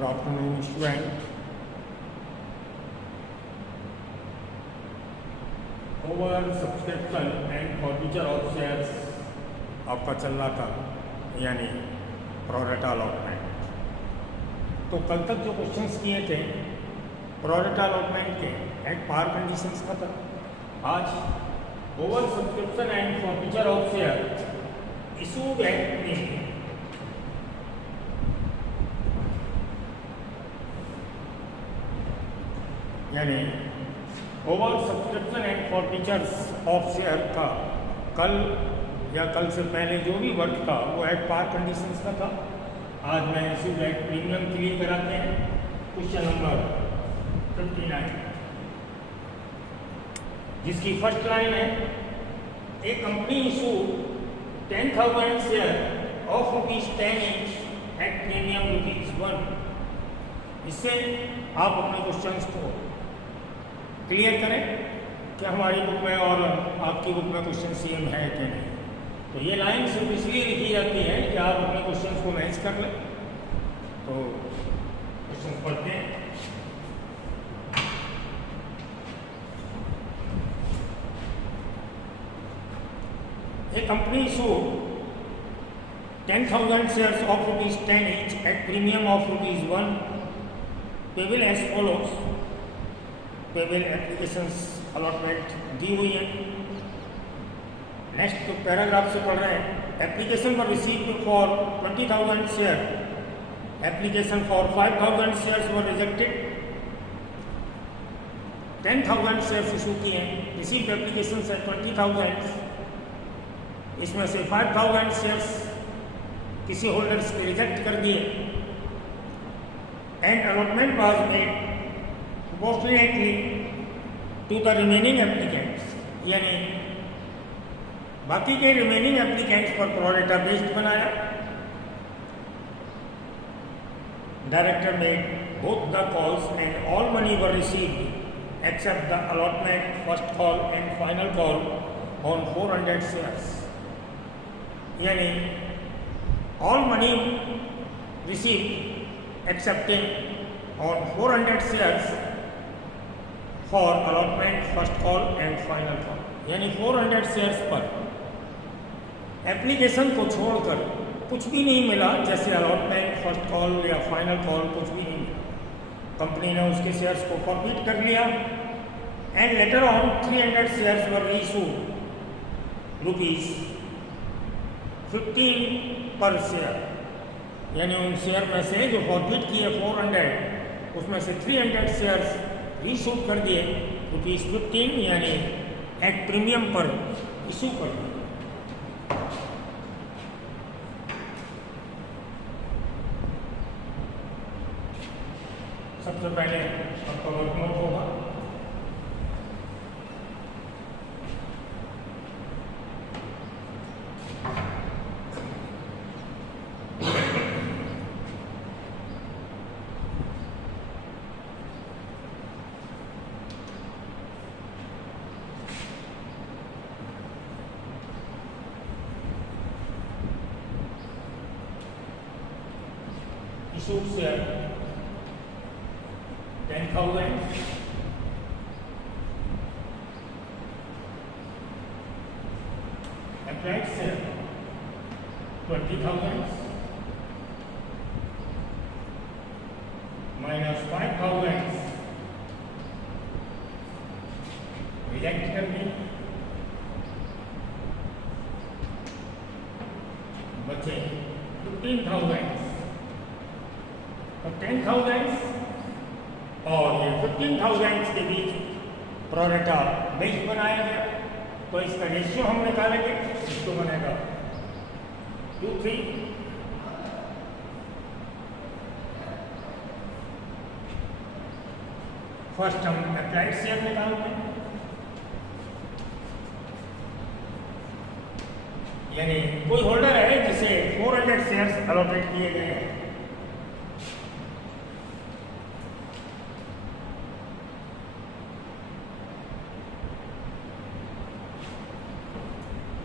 Good afternoon, student. Over subscription and forfeiture of shares आपका चल रहा था, यानी प्रोरेटा अलॉटमेंट। तो कल तक जो क्वेश्चंस किए थे प्रोरेटा अलॉटमेंट के एट पार कंडीशंस का था। आज over subscription and forfeiture of share issued at में यानी over subscription and forfeitures of share का कल या कल से पहले जो भी वर्क था वो एट पार कंडीशंस का था। आज मैं इशू एट प्रीमियम क्लियर कराते हैं। क्वेश्चन नंबर 59 जिसकी फर्स्ट लाइन है, a company issue 10,000 share of ₹10 each at premium ₹1। इससे आप अपने क्वेश्चंस को क्लियर करें कि हमारी बुक में और आपकी बुक में क्वेश्चन सेम है कि नहीं। तो ये लाइन सिर्फ इसलिए लिखी जाती है कि आप अपने क्वेश्चन को मैच कर लें। तो क्वेश्चन पढ़ते हैं। A company issued 10,000 shares of ₹10 each at premium of ₹1 payable as follows। Payable applications allotment दी हुई है। नेक्स्ट तो पैराग्राफ से पढ़ रहे हैं। एप्लीकेशन पर receive for 20,000 share, application for 5,000 shares were rejected. 10,000 shares issue किए हैं, रिसीव एप्लीकेशन है 20,000, इसमें से 5,000 शेयर्स किसी होल्डर्स के रिजेक्ट कर दिए। And allotment was made proportionately to the remaining applicants, यानी बाकी के रिमेनिंग एप्लीकेंट्स पर प्रोरेटा बेस्ड बनाया। Director made both the calls and all money were received except the allotment first call and final call on 400 shares, यानी all money received excepting on 400 shares for allotment first call and final call, यानी 400 shares पर application को छोड़कर कुछ भी नहीं मिला, जैसे अलॉटमेंट फर्स्ट कॉल या फाइनल कॉल कुछ भी नहीं मिला। कंपनी ने उसके शेयर्स को फॉरफिट कर लिया। And later on 300 shares were reissued ₹15 per share, यानी उन शेयर में से जो फॉरफिट किए 400, उसमें से 300 शेयर्स रीशूट कर दिए ₹15, यानी एट प्रीमियम पर इशू कर दिए। सबसे पहले आपका वर्कआउट होगा। Issued share 10,000, applied share 20,000 minus 5,000 reject कर दी, बचे 15,000। तो 10,000 और ये 15,000 के बीच प्रोरेटा बेस्ड बनाया गया। तो इसका रेशियो हम निकालेंगे, इसको बनेगा 2:3। फर्स्ट हम अप्लाइड शेयर निकालते हैं, यानी कोई होल्डर है जिसे 400 शेयर्स अलॉटेड किए गए हैं।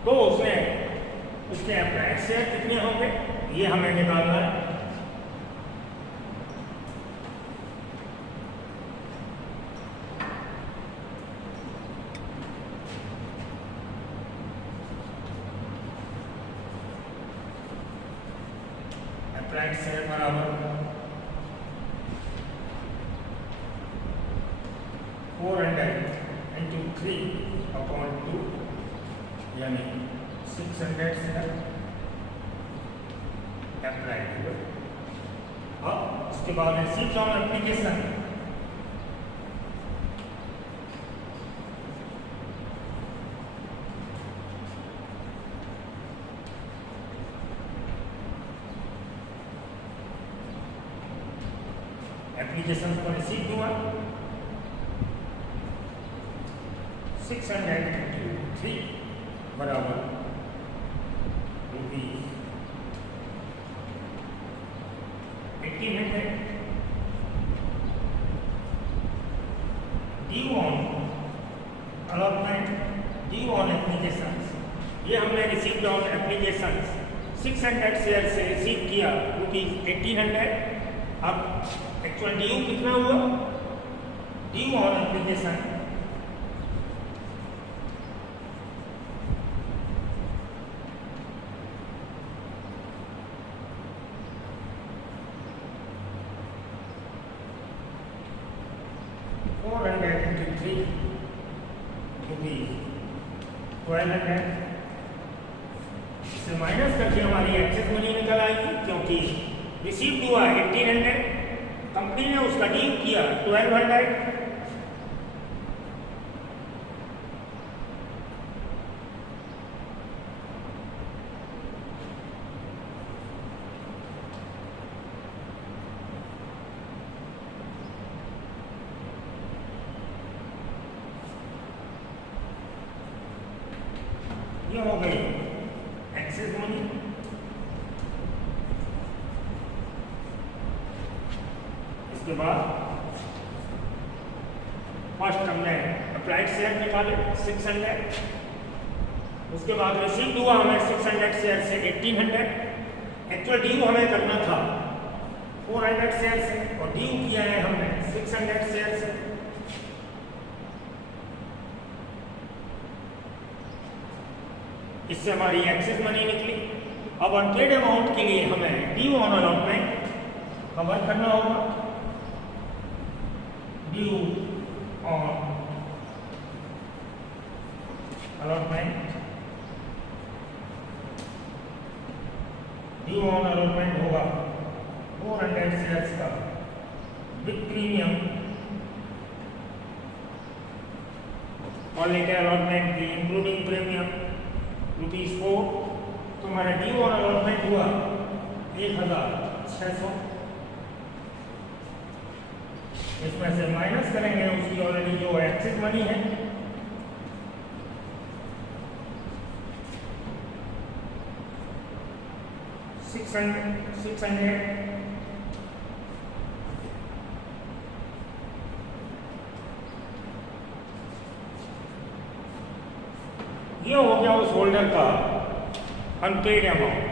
तो उसके अप्लाइड शेयर कितने होंगे ये हमें निकालना है। अप्लाइड शेयर बराबर 400 into 3/2 यानी 600 शेयर अप्लाइड। अब उसके बाद रिसीव्ड ऑन एप्लीकेशन एप्लीकेशन को रिसीव हुआ 600 into 3 बराबर ₹1800 due on allotment due on applications. ये हमने रिसीव्ड ऑन एप्लीकेशंस 600 शेयर से रिसीव किया ₹1800। अब एक्चुअल ड्यू कितना हुआ? ड्यू ऑन एप्लीकेशन ₹1200 इससे माइनस करके हमारी एक्सेस मनी निकल आएगी, क्योंकि रिसीव हुआ 1800, कंपनी ने उसका ड्यू किया 1200। ये हो गई एक्सेस मनी। इसके बाद फर्स्ट हमने अप्लाइड शेयर निकाले 600, उसके बाद रिसीव हुआ हमें 600 शेयर से 1800। एक्चुअल ड्यू हमें करना था 400 शेयर से और ड्यू किया है हमने 600 शेयर से। इससे हमारी एक्सेस मनी निकली। अब अनपेड अमाउंट के लिए हमें ड्यू ऑन अलॉटमेंट कवर करना होगा। Due on allotment, due on allotment होगा 400 शेयर्स का with premium all India allotment की इंक्लूडिंग प्रीमियम ₹4। तो हमारा ड्यू ऑन अलॉटमेंट हुआ 1600। इसमें से माइनस करेंगे उसकी ऑलरेडी जो एक्सेस मनी है, $600। ये हो गया उस होल्डर का अनपेड अमाउंट।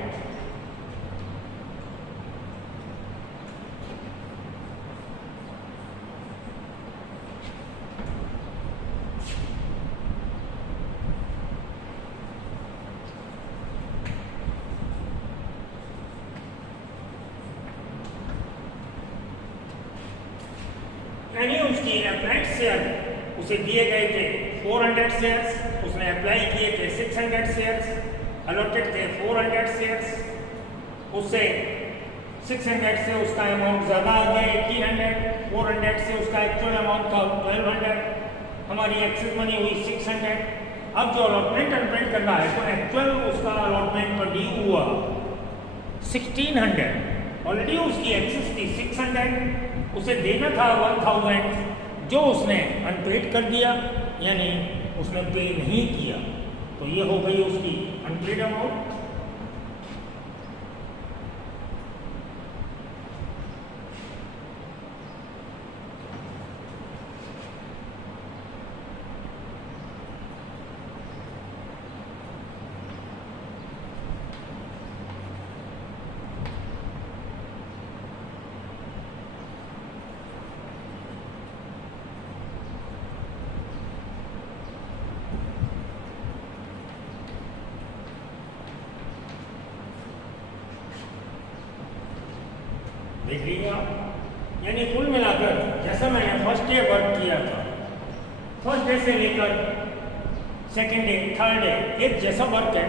यानी उसकी अप्लाइड शेयर उसे दिए गए थे 400 शेयर्स, उसने अप्लाई किए थे 600 शेयर्स, अलॉटेड थे 400 शेयर्स। उससे 600 से उसका अमाउंट ज़्यादा आ गया 1800, 400 से उसका एक्चुअल अमाउंट था 1200, हमारी एक्सेस मनी हुई 600। अब जो अलॉटमेंट अनपेड करना है तो एक्चुअल उसका अलॉटमेंट पर ड्यू हुआ 1600, ऑलरेडी उसकी एक्सेस थी 600, उसे देना था 1000 जो उसने अनपेड कर दिया, यानी उसने पे नहीं किया। तो ये हो गई उसकी अनपेड अमाउंट। लिख लीजिए आप। यानी कुल मिलाकर जैसा मैंने फर्स्ट डे वर्क किया था, फर्स्ट डे से लेकर सेकेंड डे, थर्ड डे, एक जैसा वर्क है।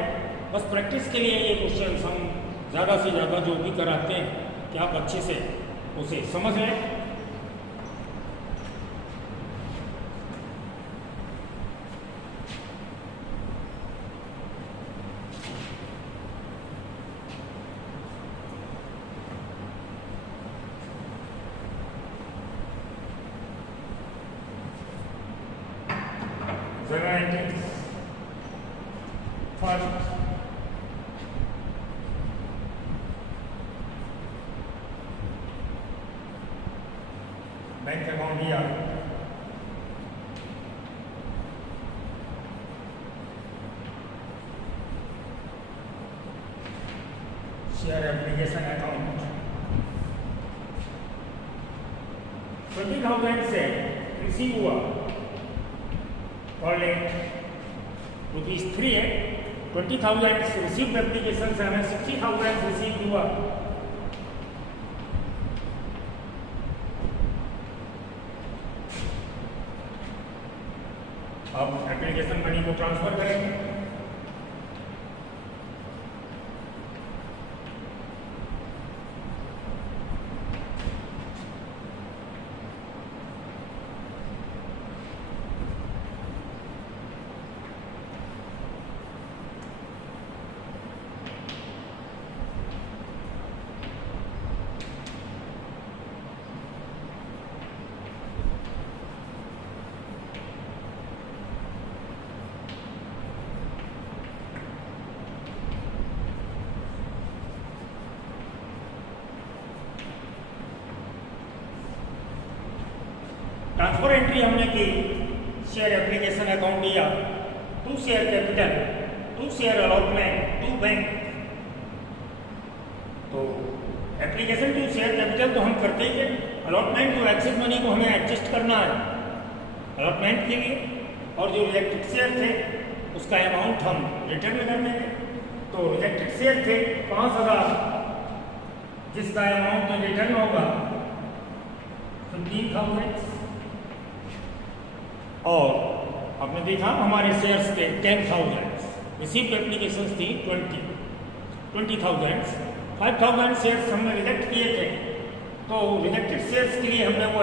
बस प्रैक्टिस के लिए ये क्वेश्चन हम ज़्यादा से ज़्यादा जो भी कराते हैं कि आप अच्छे से उसे समझ लें। फर्स्ट बैंक अकाउंट दिया, शेयर एप्लीकेशन अकाउंट 20,000 से रिसीव हुआ, कॉल ₹3 है। 20,000 रिसीव्ड एप्लीकेशन से हमें 60,000 रिसीव हुआ। अब एप्लीकेशन मनी को ट्रांसफर करेंगे। ट्रांसफर एंट्री हमने की, शेयर एप्लीकेशन अकाउंट दिया, to share capital, to share allotment, to bank. तो एप्लीकेशन टू शेयर कैपिटल तो हम करते ही थे। अलॉटमेंट जो एक्सेस मनी को हमें एडजस्ट करना है अलॉटमेंट के लिए, और जो रिजेक्टेड शेयर थे उसका अमाउंट हम रिटर्न में करने थे। तो रिजेक्टेड शेयर थे 5,000, जिसका अमाउंट रिटर्न होगा 15,000। और आपने देखा हमारे शेयर्स थे 10,000, रिसीव्ड एप्लीकेशंस थी 20,000। 5,000 शेयर्स हमने रिजेक्ट किए थे, तो रिजेक्टेड शेयर्स के लिए हमने वो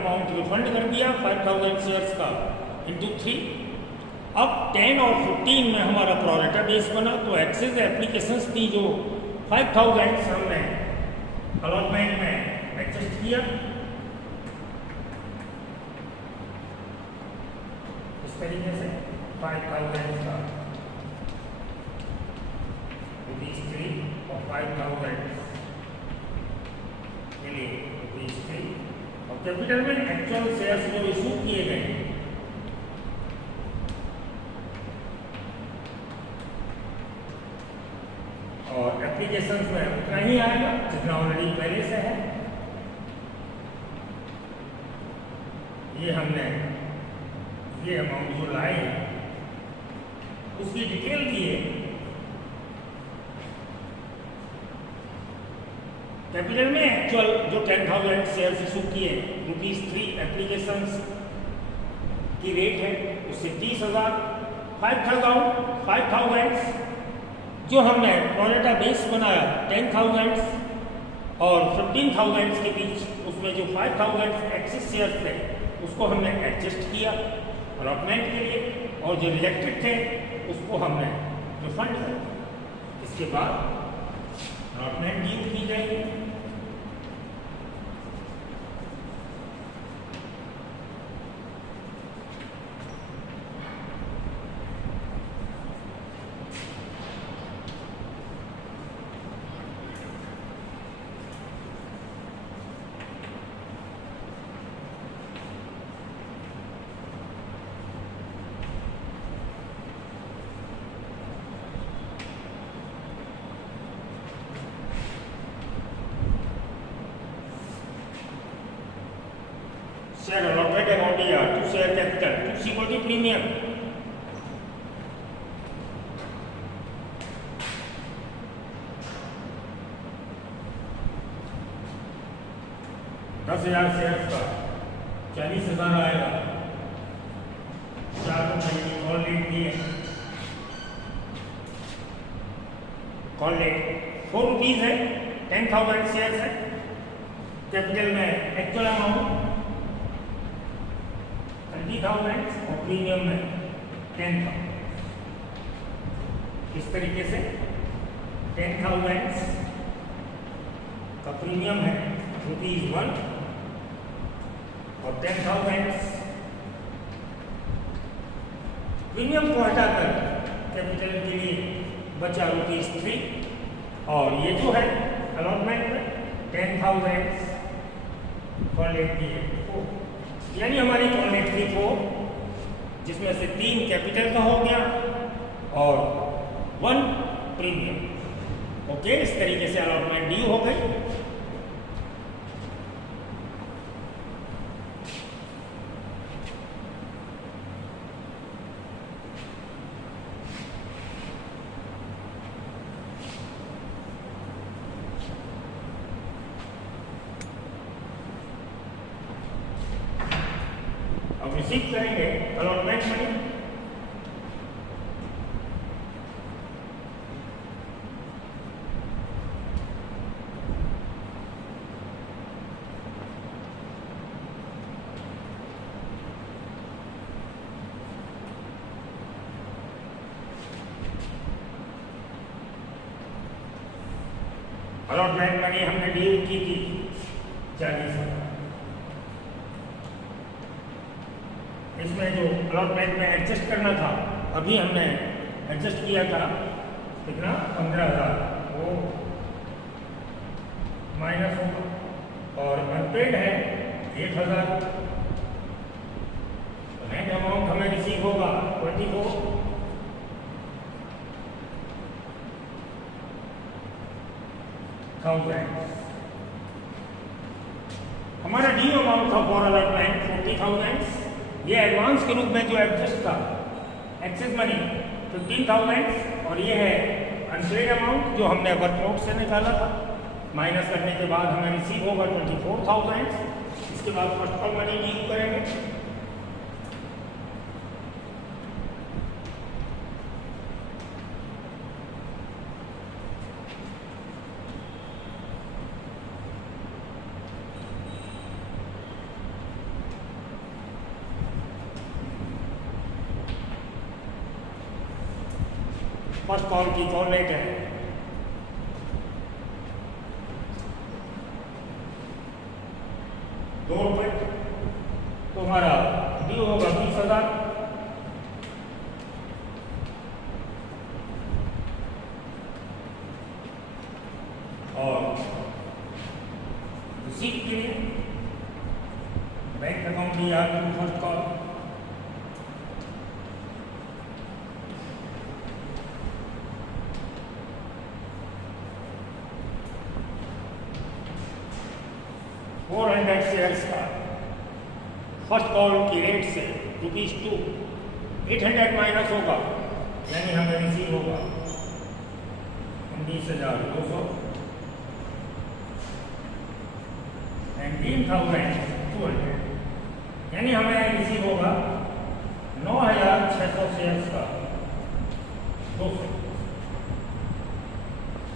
अमाउंट रिफंड कर दिया 5,000 शेयर्स का इंटू 3। अब 10 और 15 में हमारा प्रोरेटा बेस बना, तो एक्सेस एप्लीकेशंस थी जो 5,000 हमने अलॉटमेंट में एडजस्ट किया। तरीके से 5,000 का ₹3 और 5,000 के लिए ₹3। और कैपिटल में एक्चुअल शेयर्स जो इशू किए गए और एप्लीकेशंस में उतना ही आएगा जितना ऑलरेडी पहले से है। ये हमने ये अमाउंट जो लाए उसकी डिटेल दी है। कैपिटल में एक्चुअल जो 10,000 शेयर्स इशू किए ₹3 एप्लीकेशंस की रेट है, उससे 30,000। 5,000 जो हमने प्रोरेटा बेस बनाया 10,000 और 15,000 के बीच, उसमें जो 5,000 एक्सेस शेयर्स थे उसको हमने एडजस्ट किया अलॉटमेंट के लिए, और जो रिजेक्टेड थे उसको हमने रिफंड कर दिया। इसके बाद अलॉटमेंट ड्यू की जाएगी। शेयर अलॉटमेंट अमाउंट दिया, to share capital, to security premium. 10,000 share का 40,000 आएगा। 4 रुपये की कॉल रेट दी है। कॉल रेट 4 रुपीज़ है। 10,000 शेयर है। कैपिटल में एक्चुअल अमाउंट 30,000 और प्रीमियम में 10,000। इस तरीके से 10,000 का प्रीमियम है ₹1 और 10,000 प्रीमियम को हटाकर कैपिटल के लिए बचा ₹3 और ये जो है अलॉटमेंट में 10,000 कॉल रेट दी है 4, यानी हमारी कॉल रेट थी 4, जिसमें से 3 कैपिटल का हो गया और 1 प्रीमियम। ओके, इस तरीके से अलॉटमेंट ड्यू हो गई। अब रिसीव करेंगे अलॉटमेंट मनी। अलॉटमेंट मनी हमने ड्यू की थी 40,000। इसमें जो अलॉटमेंट में एडजस्ट करना था अभी हमने एडजस्ट किया था कितना 15,000, वो माइनस होगा और अनपेड है 1,000। नेट अमाउंट हमें रिसीव होगा 24,000। हमारा ड्यू अमाउंट था फॉर अलॉटमेंट 40,000। ये एडवांस के रूप में जो एडजस्ट था एक्सेस मनी 15,000 और ये है अनपेड अमाउंट जो हमने वर्क नोट से निकाला था। माइनस करने के बाद हमें रिसीव होगा 24,000। इसके बाद फर्स्ट कॉल मनी ड्यू करेंगे। फर्स्ट कॉल की कॉल रेट है ₹2, तो हमारा ड्यू होगा 20,000। और रिसीव के लिए बैंक अकाउंट दिया फर्स्ट कॉल शेयर्स का फर्स्ट कॉल की रेट से ₹2, 800 माइनस होगा, यानी हमें रिसीव होगा 19,200। 19,200 यानी हमें रिसीव होगा 9,600 शेयर्स का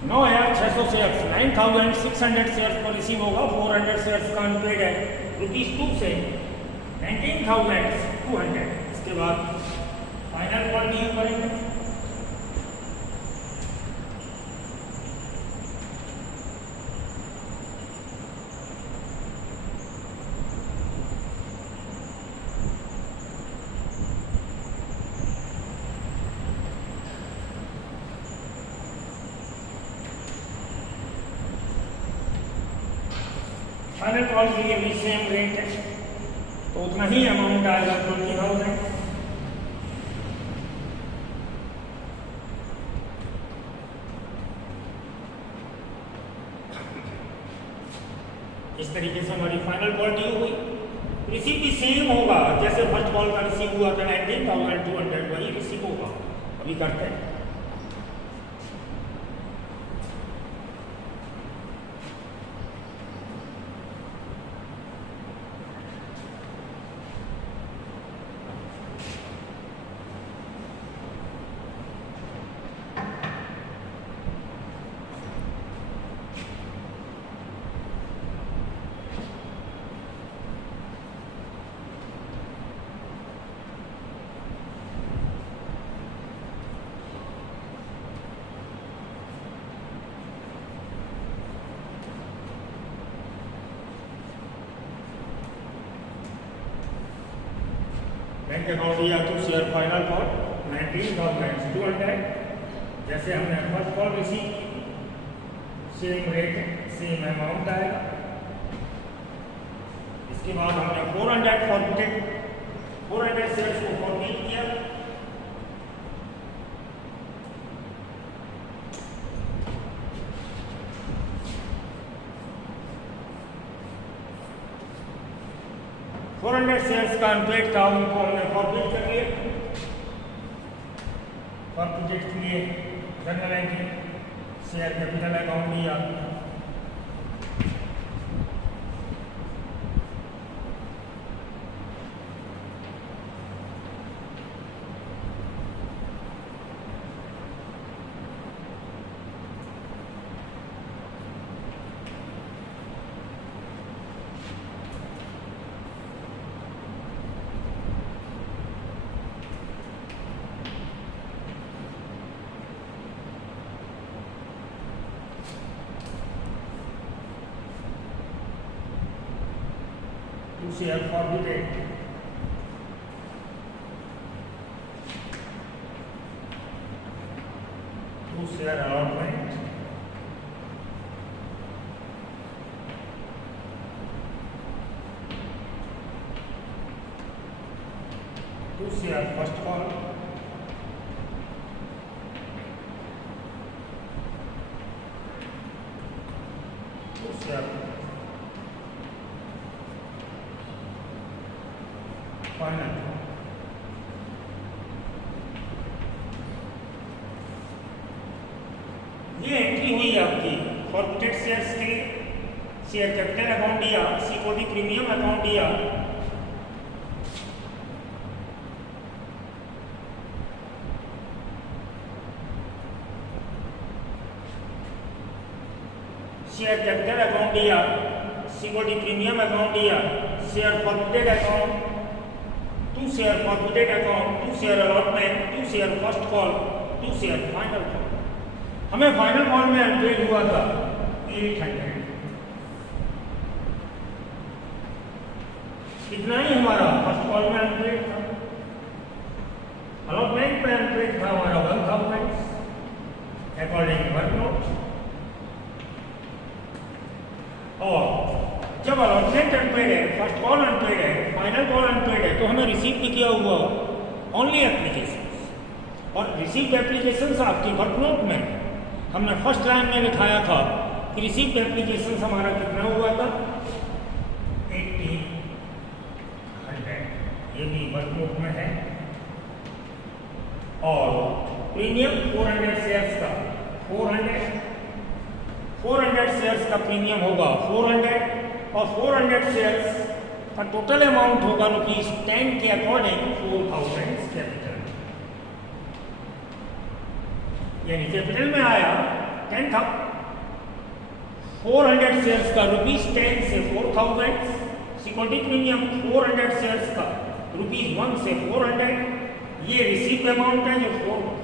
9,600 शेयर्स 9,600 शेयर्स पर रिसीव होगा। 400 शेयर्स का अनपेड है ₹2 से 19,200। इसके बाद फाइनल कॉल ड्यू करेंगे। फाइनल कॉल के लिए भी सेम रेट है, तो उतना ही अमाउंट आएगा 20,000। इस तरीके से हमारी फाइनल कॉल ड्यू हुई। रिसीव भी सेम होगा जैसे फर्स्ट कॉल का रिसीव हुआ था 19,200, वही रिसीव होगा। अभी करते हैं। बैंक अकाउंट दिया तो शेयर फाइनल फॉर 19,200। जैसे हमने फर्स्ट कॉल रिसीव की, सेम रेट सेम अमाउंट आएगा। इसके बाद हमने 400 फॉरफिटेड, 400 शेयर्स को फॉरफिट किया। शेयर्स का अनपेड था, उनको हमने फॉरफिट कर लिया। फॉरफिटेड के लिए general entry share capital account दिया। Share forfeited, to share allotment, to share first call, to share final. ये एंट्री हुई आपकी फॉरफिटेड शेयर्स के लिए। शेयर कैपिटल अकाउंट दिया, सिक्योरिटी प्रीमियम अकाउंट दिया, शेयर कैपिटल अकाउंट दिया, सिक्योरिटी प्रीमियम अकाउंट दिया, share forfeited account, to share forfeited account, to share allotment, to share first call, to share final call. हमें final call में unpaid हुआ था 800। इतना ही हमारा फर्स्ट कॉल में अनपेड था। अलॉटमेंट में अनपेड था हमारा 1000 अकॉर्डिंग वर्क नोट। और जब अलॉटमेंट अनपेड है, फर्स्ट कॉल अनपेड है, फाइनल कॉल अनपेड है, तो हमें रिसीव भी किया हुआ ओनली एप्लीकेशन। और रिसीव्ड एप्लीकेशंस आपकी वर्क नोट में हमने फर्स्ट लाइन में दिखाया था कि रिसीव्ड एप्लीकेशंस हमारा कितना हुआ था 1800। ये भी वर्क नोट में है। और प्रीमियम 400 शेयर्स का 400 शेयर्स का प्रीमियम होगा 400, और 400 शेयर्स का टोटल अमाउंट होगा ₹10 के अकॉर्डिंग 4000 कैपिटल। यानी कैपिटल में आया 10 था। 400 शेयर्स का ₹10 से 4000, सिक्योरिटी प्रीमियम 400 शेयर्स का ₹1 से 400। ये रिसीव अमाउंट है जो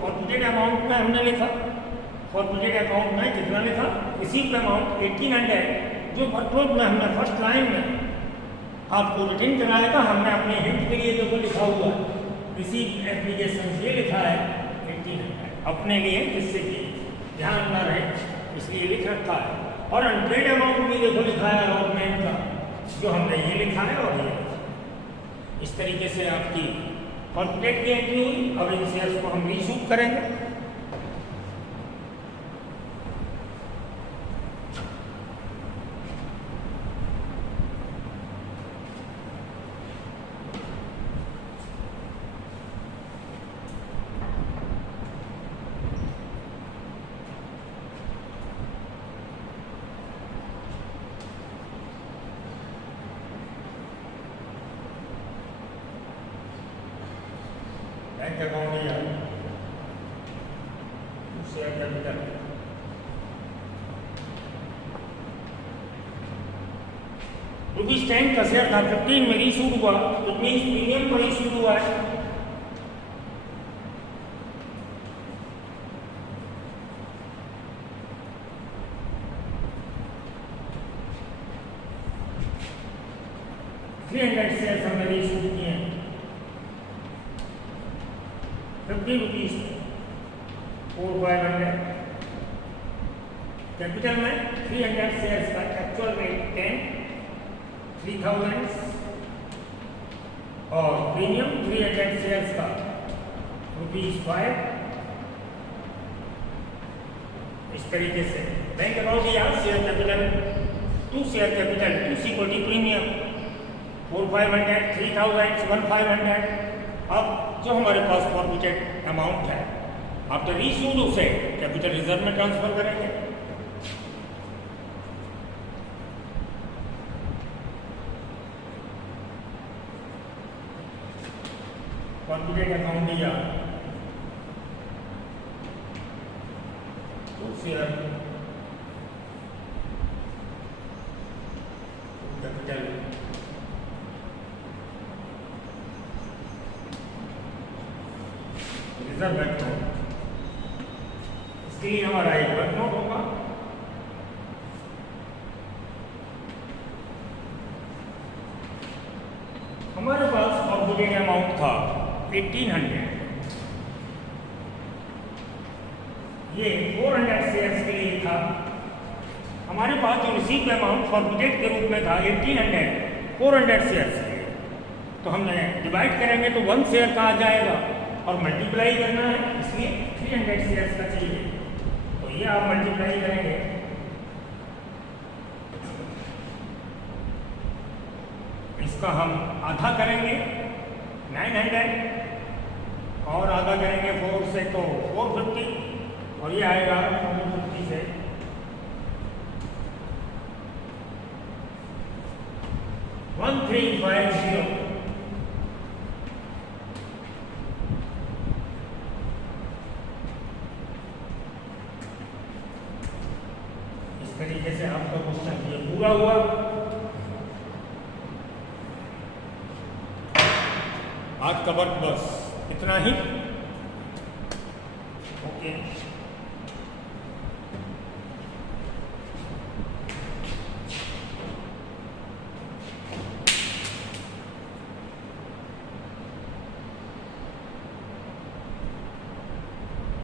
फॉरफिटेड अमाउंट में हमने लिखा। फॉरफिटेड अकाउंट में कितना लिखा? रिसीव अमाउंट 1800, जो वर्कनोट में हमने फर्स्ट लाइन में आपको रिटर्न कराया था। हमने अपने हिंट के लिए जो लिखा हुआ रिसीव एप्लीकेशन ये लिखा है 1800 अपने लिए, जिससे कि ध्यान न रहे इसलिए लिख रखा है। और अनपेड अमाउंट भी देखो लिखा है अलॉटमेंट का, जो हमने ये लिखा है। और ये इस तरीके से आपकी फॉरफिटेड की एंट्री हुई। अब इन शेयर्स को हम रीशूट करेंगे। बैंक अकाउंट दिया, शेयर कैपिटल, ₹10 का शेयर था, 15 में रीशूट हुआ, तो मीन्स प्रीमियम पर रीशूट हुआ है। $300 शेयर हमने रीशूट किए हैं। 20 रुपीज 4,500। कैपिटल में 300 शेयर्स का एक्चुअल रेट 10, 3,000 और प्रीमियम 300 शेयर्स का ₹5। इस तरीके से बैंक अकाउंट दिया, share capital to share capital 2 equality premium 4,500, 3,000, 1,500। अब जो हमारे पास फॉरफिटेड अमाउंट है आफ्टर इशूड उसे कैपिटल रिजर्व में ट्रांसफर करेंगे। फॉरफिटेड अमाउंट दिया to share capital reserve bank note. इसके लिए हमारा एक बैंक नोट होगा। हमारे पास फॉरफिटेड अमाउंट था 1800। ये 400 शेयर्स के लिए था। हमारे पास जो रिसीव अमाउंट फॉरफिटेड के रूप में था 1800 400 शेयर्स के लिए, तो हमने डिवाइड करेंगे तो 1 शेयर का आ जाएगा और मल्टीप्लाई करना है, इसलिए 300 शेयर्स का चाहिए। तो ये आप मल्टीप्लाई करेंगे, इसका हम आधा करेंगे 900 और आधा करेंगे 4 से तो 450 और ये आएगा 450 से 1350। इस तरीके से आपका क्वेश्चन ये पूरा हुआ। आज का वर्क बस इतना ही। ओके।